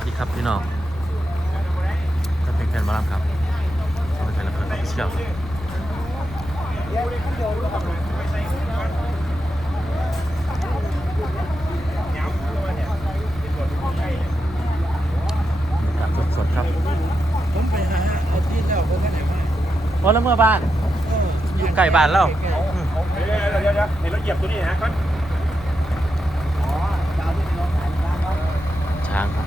วัสดีครับพี่น้องถ้าเป็นแฟนหมาลำครับสวัสดีแล้วเพื่อนเชียลครับสดๆครับ ผมไปหาเอาที่แล้วผมก็ไหนมาพอแล้วเมื่อบ้านอยู่ไก่บ้านแล้วเดี๋ยวเดี๋ยวเห็นเราเหยียบตัวนี้ฮะก่อนอ๋อดาวที่น้องขายร้านว่าช้างครับ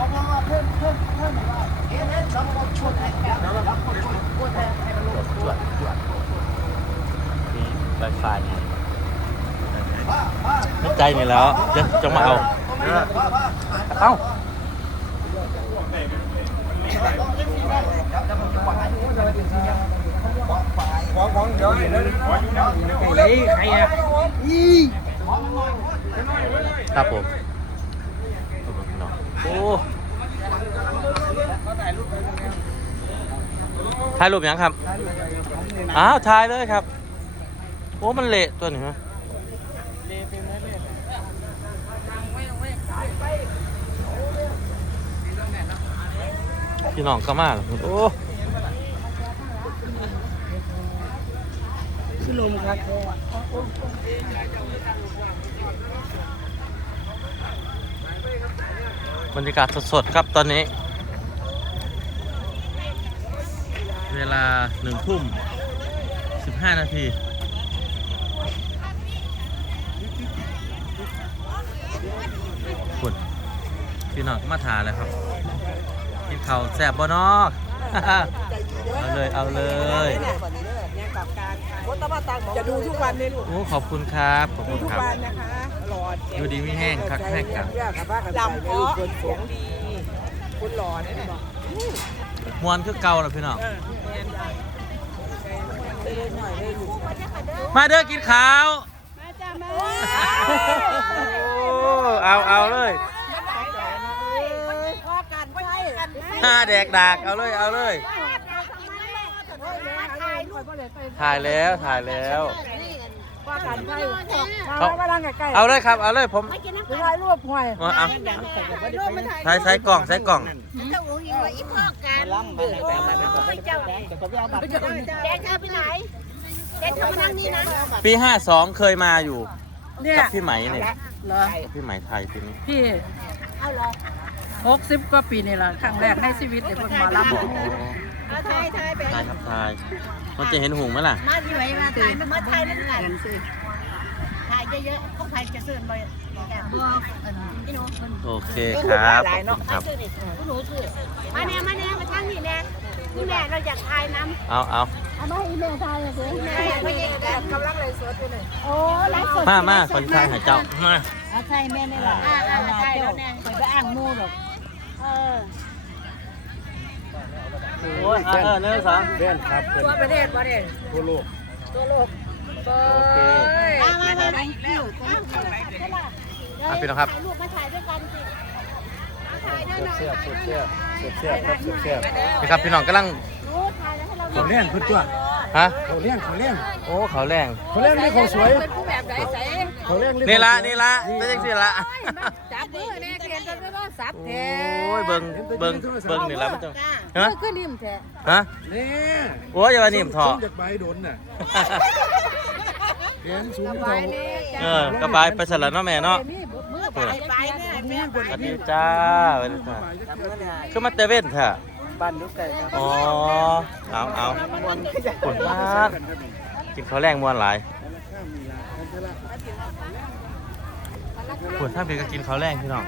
บอกว่าเพิ่มเพิ่มเพิ่มว่าเอ๊ะแล้วเราก็ช่วยให้แกแล้วเราก็ช่วยช่วยให้ให้มันลง จวดจวดมี ไวไฟป้าป้าไม่ใจนี่แล้วจะจะมาเอาป้าป้าเอ้าของของเดี๋ยวเดี๋ยวขออยู่เดี๋ยว ไอ้ใครอะอี ครับผมโอ้ ถ่ายรูปยังครับ อ้าวถ่ายเลยครับ โอ้ มันเละตัวนี้ฮะพี่น้องก็มาเหรอโอ้คือลมครับบรรยากาศสดๆครับตอนนี้ เว ลาหนึ่งทุ่มสิบห้านาทีคุณพี่น้องก็มาทานเลยครับกินข้าวแซ่บบ่เนอกเอาเลยเอาเลยจะดูทุกวันเลยลูกโอ้ขอบคุณครับขอบดูคุณทุกครับวันนะคะหลอดอยู่ดีไม่แห้งคักแห้งกันดำเพราะเสียงดีคุณหล่อเนี่ยนะมวนคือเก่าแล้วพี่น้อง มาเด้อกินข้าว มาจ้ามาโอ้เอาเอาเลยห้าแดกดากเอาเลยเอาเลย ถ่ายแล้วถ่ายแล้ว พอกันใช่เอามาลังใกล้เอาเลยครับ เอาเลยผมๆถ่ายรูปห่วยเอาเอารูปมาถ่ายถ่ายใส่กล่องใส่กล่องเจ้าอุ้งอิงว่าอีพ่อกันล้ำไปแต่มาไม่เจ้าแดงเธอไปไหนแดงเธอมานั่งนี่นะ ปีห้าสองเคยมาอยู่เนี่ยกับพี่ไหมเนี่ยเหรอกับพี่ไหมไทยปีนี้พี่เอาเหรอหกสิบกว่าปีนี่แหละครั้งแรกในชีวิตที่คนมาลำ เอาไทยไทยไปถ่ายครับถ่ายมันจะเห็นหุงไหมล่ะ มาที่ไหนมาไทยมาไทยนั่นกันถ่ายเยอะๆพวกไทยจะเสื่อมไปแกบัวพี่หนูโอเคครับขอบคุณครับชื่อนี่หนูชื่อมาเนี่ยมาเนี่ยมาทั้งนี่แน่นี่แม่เราอยากถ่ายน้ำเอาเอาเอามาอีเมลถ่ายเลยแม่ไม่ได้กันกำลังเลยสดเลยโอ้ไลฟ์สดมามาคนข้างหายเจ้ามาเอาใช่แม่นี่แหละอ่าอ่าใช่แล้วแน่ไปอ้างมูหรอกเออ โอ้ยเออเนื้อสองเล่นครับเป็นทั่วประเทศประเทศทั่วโลกตัวโลกโอเคมามามามาแล้วอะพี่น้องครับ ถ่ายรูปมาถ่ายด้วยกันสิถ่ายด้วยหน่อยเสียบเสียบเสียบเสียบครับเสียบเสียบนี่ครับพี่น้องกำลัง รู้ถ่ายแล้วให้เราเขาเลี้ยงขึ้นตัว ฮะ เขาเลี้ยงเขาเลี้ยงโอ้เขาแรง เขาเลี้ยงนี่เขาสวยเป็นผู้แบบไหนใส่เขาเลี้ยงนี่ละนี่ละเป็นจังสิละจับมือแน่ เขียนจนไม่ว่าสับแท้โอ้ยเบิ่งเบิ่งเบิ่งนี่ละมันจังฮะขึ้นริมแท้ฮะนี่โอ้ยอย่ามานิ่มเถอะส้มจากใบโดนน่ะเลี้ยงสูงสเขาบายนี่เออกระบายไปสลัดเนาะแม่เนาะมีมือพูดไปอะไปเนี่ยแม่สวัสดีจ้าสวัสดีจ้าคือมาเตเว่นเถอะบ้านลูกไก่ครับอ๋อเอาเอาปวดมากกินข้าวแรงมวนหลายปวดถ้าเป็นก็กินข้าวแรงพี่น้อง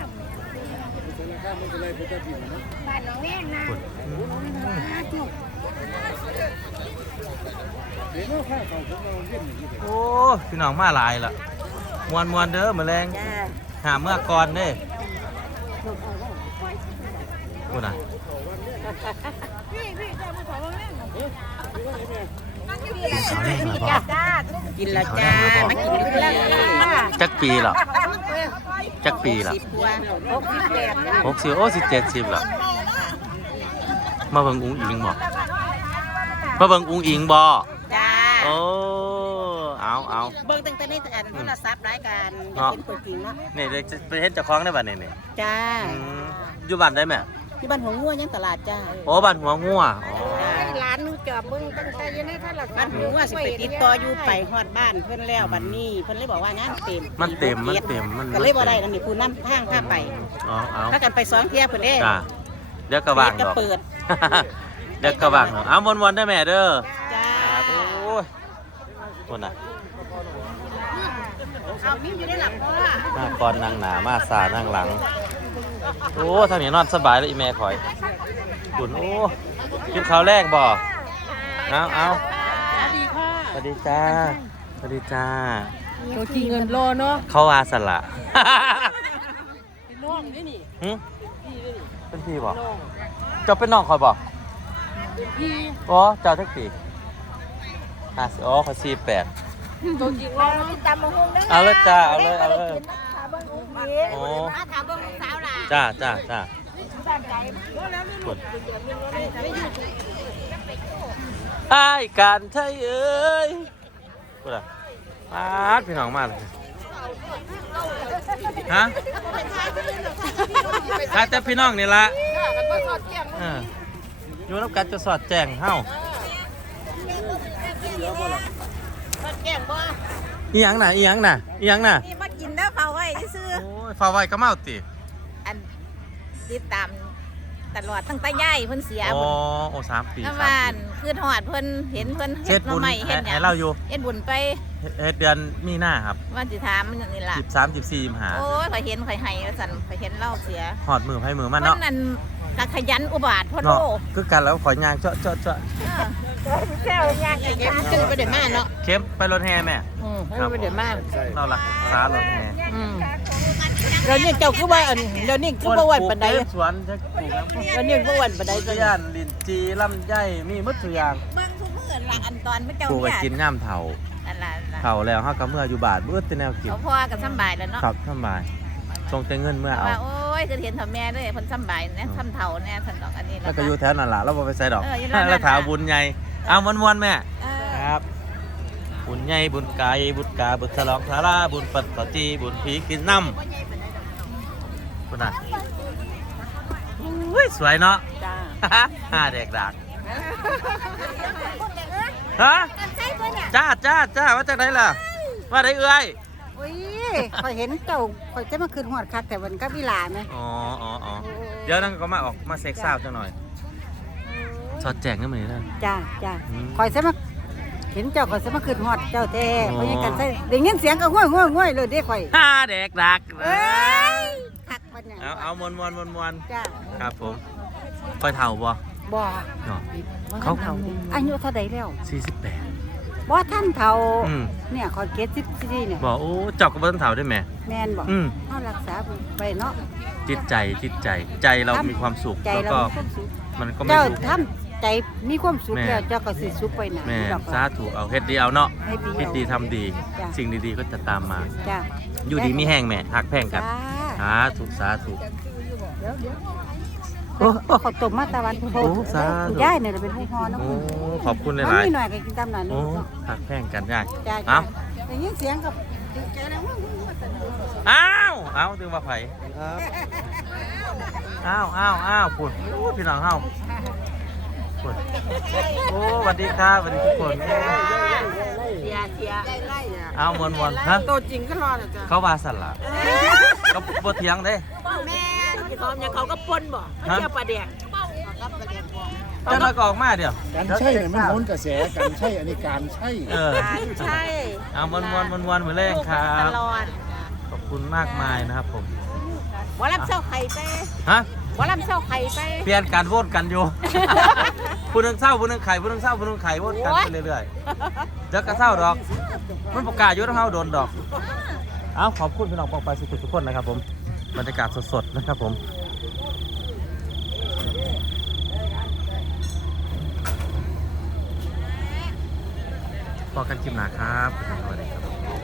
บ้านน้องแม่งนะปวดโอ้พี่น้องมาหลายละมวนมวนเด้อมาแรงหาเมื่อก่อนเด้พูดนะกินละจ้ามากินอยู่แล้วจักปีเหรอจักปีเหรอ สิบกว่าหกสิบแปดจ้าหกสิบโอ้สิบเจ็ดสิบเหรอมาเบิ่งอุ้งอิงบ่มาเบิ่งอุ้งอิงบ่จ้าโอ้เอาเบิ่งตั้งแต่ในอันโทรศัพท์รายการเนาะเป็นตัวจริงเนาะนี่เด็กจะไปเห็นเจ้าของได้บัดนี่นี่จ้าอืมอยู่บ้านได้ไหมที่บ้านหัวงัวยังตลาดจ้าโอ้บ้านหัวงัวอ๋อร้านนึงจ อบเบิ่งตั้งแต่อยู่ในโทรศัพท์บ้านหัวงัวสิไปติดต่ออยู่ไปฮอดบ้านเพิ่นแล้วบัดนี้เพิ่นเลยบอกว่างานเต็มมันเต็มมันเต็มมันก็เลยบ่ได้นั่นนี่ผู้นำทางพาไปอ๋อเอาถ้ากันไปสองเที่ยเพิ่นเด้จ้าเดี๋ยวกระว่างก็ดอกเปิดเดี๋ยวกระว่างดอกเอาวนๆได้แม่เด้อจ้าครับโอ้ยคนน่ะเอามีอยู่ในหลังพ่อหน้าก่อนนางหนามาสานั่งหลัง โอ้ทางนี้นอนสบายแล้วอีแม่ข่อยขุนโอ้กินข้าวแรกบ่ เอาเอาสวัสดีจ้าสวัสดีจ้าตัวจริงเงินรอเนาะเขาว่าสละน้องนี่นี่หึเป็นพี่บ่เจ้าเป็นน้องคอยบ่พี่อ๋อเจ้าทักปีอะอ๋อเขาสี่แปดตัวจริงรอเนาะตามมาหุ้งเด้อเอาเลยจ้าเอาเลยเอาเลยถามเบิ่งอุ้งอิงโอ้มาถามเบิ่งลูกสาวล่ะจ้าจ้าจ้าบ้านใจกด ไอ้ายการไทยเอ้ยกูล่ะปาดพี่น้องมาเลยฮะใครแต่พี่น้องนี่ละเอออยู่น้ำกันจะสอดแจ้งเฮ้าแก่งบ่อีหยังน่ะอีหยังน่ะอีหยังน่ะนี่มากินเด้อเขาไว้ซื้อโอ้ยฟ้าไว้ก็เมาติอันติดตาม ตลอดตั้งแต่ย่ายเพิ่นเสียโอ้พุ่นโอ้สามปีน้ำสามบ้านปีคือหอดเพิ่นเห็นเพิ่นเฮ็เฮ็ดดหบุน่อญไม้ให้เฮ็ดหยัให้งเราอยู่เฮ็ดบุญไปเฮ็ดเฮ็ดเดือนมีหน้าครับว่าสิถามมันนี่ล่ะสิบสามสิบสี่มหาโอ้ยข่อยเห็นข่อยให้ว่าซั่นข่อยเห็นเล่าเสียหอดมือให้มือมันเพิ่เนาะนนั่นก็ขยันอุบาทพ่อโลเนาะคือกันแล้วขอยางเจาะเจาะเจาะ แซวยากเงี้ยขึ้นไปเดี๋ยวมาเนาะเข้มไปรถแห่แม่อืมให้ไปเดี๋ยวมาเรารักษารถแห่อืมเดี๋ยวนี้เจ้าคือว่าอันเดี๋ยวนี้คือบ่าวันปานใดสวนจะปลูกน้ำเดี๋ยวนี้บ่วันปานใดทุตัวนลินจีลำไยมีมดทุกอย่างเบิ่งทุกเมื้อละอันตอนพระเจ้าปลูกไปกินย่ามเถาเถาแล้วเฮาก็เมื่ออยู่บาทเบื่อแต่แนวกินเขาพอกันสบายแล้วเนาะครับสบายส่งแต่เงินเมื่อเอาโอ้ยคือเห็นทำแม่ด้วยเพิ่นสบายเนี่ยทำเฒ่าเนี่ยสันดอกอันนี้แล้วก็อยู่แถวนั่นล่ะเราบ่ไปใส่ดอกแล้วถาบุญใหญ่ เอามวนๆแม่เออครับ บุญใหญ่บุญกายบุญกาบุญฉลองสาราบุญปัตตจีบุญผีกินน้ำคุณน่ะอุ้ยสวยเนาะ จ้าห้าเด็กดักฮะใช่ตัวเนี่ยจ้าจ้าจ้าว่าจากไหนล่ะ ว่าได้เอ้ยอุ้ยข่อยเห็นเจ้าข่อยจะมาคืนหอดคักแต่วันกับอีหลาไหมอ๋ออ๋ออ๋อเดี๋ยวนั่นก็มาออกมาเซ็กซ์ซาวจังหน่อย สอดแจงกันมาเลยนะจ้าจ้าอืมข่อยจะมาเห็นเจ้าข่อยจะมาคืนหอดเจ้าแท้อ๋อ เพราะยังกันใส่ได้ยินเสียงก็ห้วยห้วยห้วยเลยเด้ข่อยห้าเด็กดักเอ้ยคักปันเนี่ยเอาเอามวนมวนมวนมวนจ้าครับผมคอยเท่าบ่บ่เนาะ เขาเขาเฒ่าดิอายุเท่าใดแล้วสี่สิบแปดบ่ท่านเฒ่าอืมเนี่ยข่อยเกศ14เนี่ยบอกโอ้เจอกกับเบิ้งเท่าได้ไหมแม่นบ่อืมเฮารักษาไปเนาะจิตใจจิตใจใจเรามีความสุขใจแล้วเราก็มีความสุขมันก็ไม่เจ้าทุกข์ ทำ ใจมีความสุขแม่แล้วเจ้าก็สิสุขไปหนาแม่ดอกสาถูเอาเฮ็ดดีเอาเนาะให้ดีคิดดีทำดีจ้ะสิ่งดีๆก็จะตามมา จ้าอยู่ดีมีแห้งแม่หักแพงกันจ้าสาธุสาธุเดี๋ยวเดี๋ยวโอ้ขอตบมาตะวันโอ้สาธุ ย่ายเนี่ยเป็นผู้พอนะโอ้คุณขอบคุณหมันลายมีหน่อยก็กินตามหน่อยๆนึโอ้งหักแพงกันยากจ้าเอ้าจ้าได้ยินเสียงกับดีใจแล้วว่าอ้าวอ้าวถึงว่าไผอ้าวอ้าวอ้าวปุ่นโอ้พี่น้องเฮา ปุ่นโอ้สวัสดีครับสวัสดีทุกคนเสียเสียเอามวนมวนๆฮะตัวจริงก็รอดจ้าเขาว่าสั่นล่ะก็บ่เถียงเด้แม่ที่พร้อมเนี่ยเขาก็ปนบ่ฮะเจ้าปลาแดกเจ้าน้อยก็ออกมาเดี๋ยวการใช่เนี่ยมันโหนกระแสการใช่อันนี้การใช่เออใช่เอามวนมวนมวนมวนๆมื้อแรงครัตบลอดขอบคุณมากมายนะครับผมวอลำเช้าไข่ไปฮะ วอลำเช้าไข่ไป เปลี่ยนการโหวตกันอยู่ ผู้หนึงเศร้าผู้หนึงไข่ผู้หนึงเศร้าผู้หนึงไข่โหวตกันไปเรื่อยๆเดี๋ยวก็เศร้าดอก มันประกาศอยู่แล้วเฮาโดนดอก เอาขอบคุณพี่น้องปองไปสุขุทุกคนนะครับผมบรรยากาศสดๆนะครับผมพอกันคลิปหนาครับสวัสดีครับ